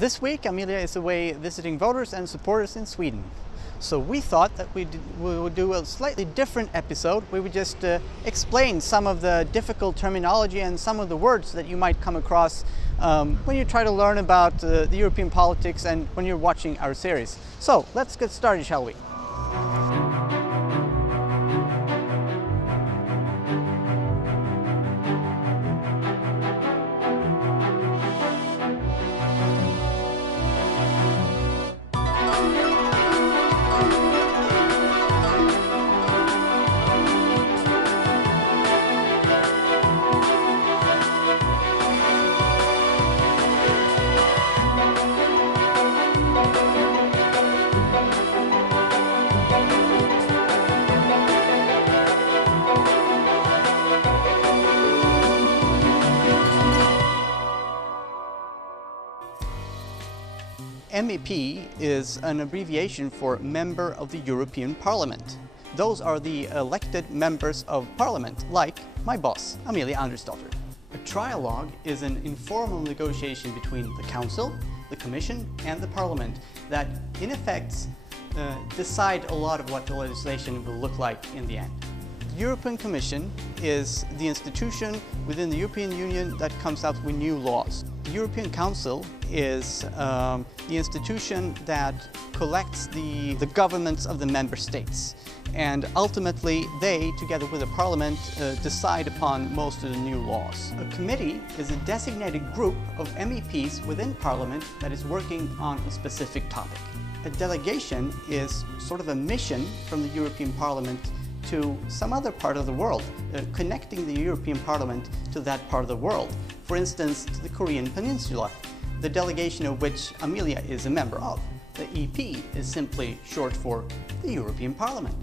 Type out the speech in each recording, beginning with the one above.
This week, Amelia is away visiting voters and supporters in Sweden. So we thought that we would do a slightly different episode. We would just explain some of the difficult terminology and some of the words that you might come across when you try to learn about the European politics and when you're watching our series. So let's get started, shall we? MEP is an abbreviation for Member of the European Parliament. Those are the elected members of Parliament, like my boss, Amelia Andersdotter. A trialogue is an informal negotiation between the Council, the Commission and the Parliament that, in effect, decide a lot of what the legislation will look like in the end. The European Commission is the institution within the European Union that comes out with new laws. The European Council is the institution that collects the governments of the member states, and ultimately they, together with the Parliament, decide upon most of the new laws. A committee is a designated group of MEPs within Parliament that is working on a specific topic. A delegation is sort of a mission from the European Parliament to some other part of the world, connecting the European Parliament to that part of the world. For instance, to the Korean Peninsula, the delegation of which Amelia is a member of. The EP is simply short for the European Parliament.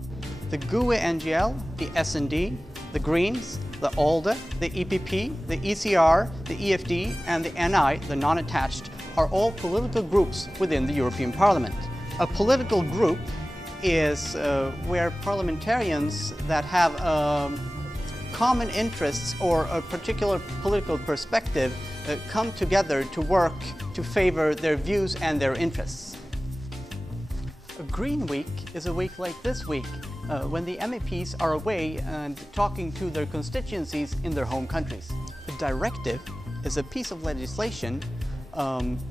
The GUE-NGL, the S&D, the Greens, the ALDE, the EPP, the ECR, the EFD and the NI, the non-attached, are all political groups within the European Parliament. A political group is where parliamentarians that have common interests or a particular political perspective come together to work to favor their views and their interests. A Green Week is a week like this week, when the MEPs are away and talking to their constituencies in their home countries. A directive is a piece of legislation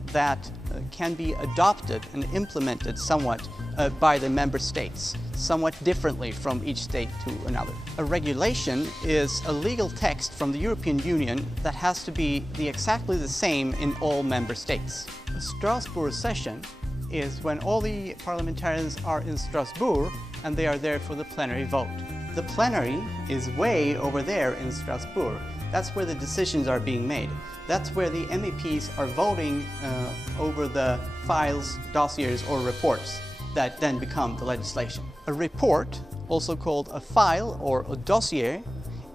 that can be adopted and implemented somewhat by the member states, somewhat differently from each state to another. A regulation is a legal text from the European Union that has to be exactly the same in all member states. A Strasbourg session is when all the parliamentarians are in Strasbourg and they are there for the plenary vote. The plenary is way over there in Strasbourg. That's where the decisions are being made. That's where the MEPs are voting over the files, dossiers or reports that then become the legislation. A report, also called a file or a dossier,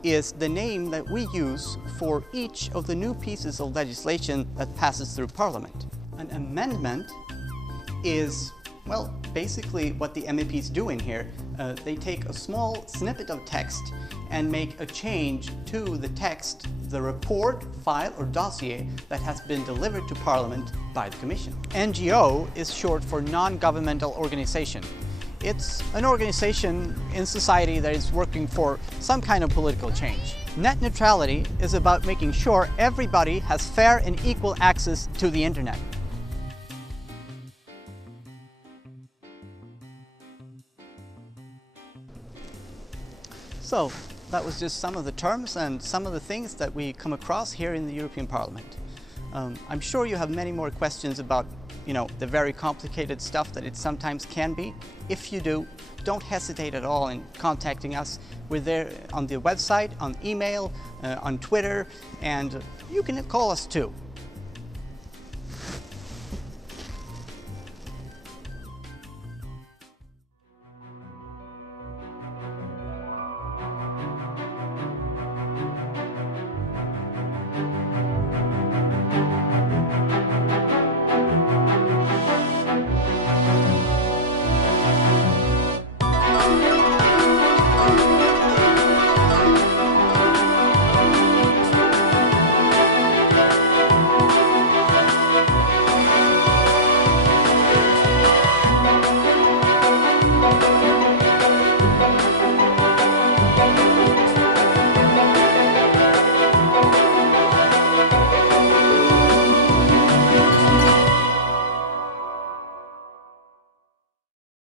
is the name that we use for each of the new pieces of legislation that passes through Parliament. An amendment is, well, basically what the MEPs do in here. They take a small snippet of text and make a change to the text, the report, file or dossier that has been delivered to Parliament by the Commission. NGO is short for non-governmental organization. It's an organization in society that is working for some kind of political change. Net neutrality is about making sure everybody has fair and equal access to the internet. So, that was just some of the terms and some of the things that we come across here in the European Parliament. I'm sure you have many more questions about, the very complicated stuff that it sometimes can be. If you do, don't hesitate at all in contacting us. We're there on the website, on email, on Twitter, and you can call us too.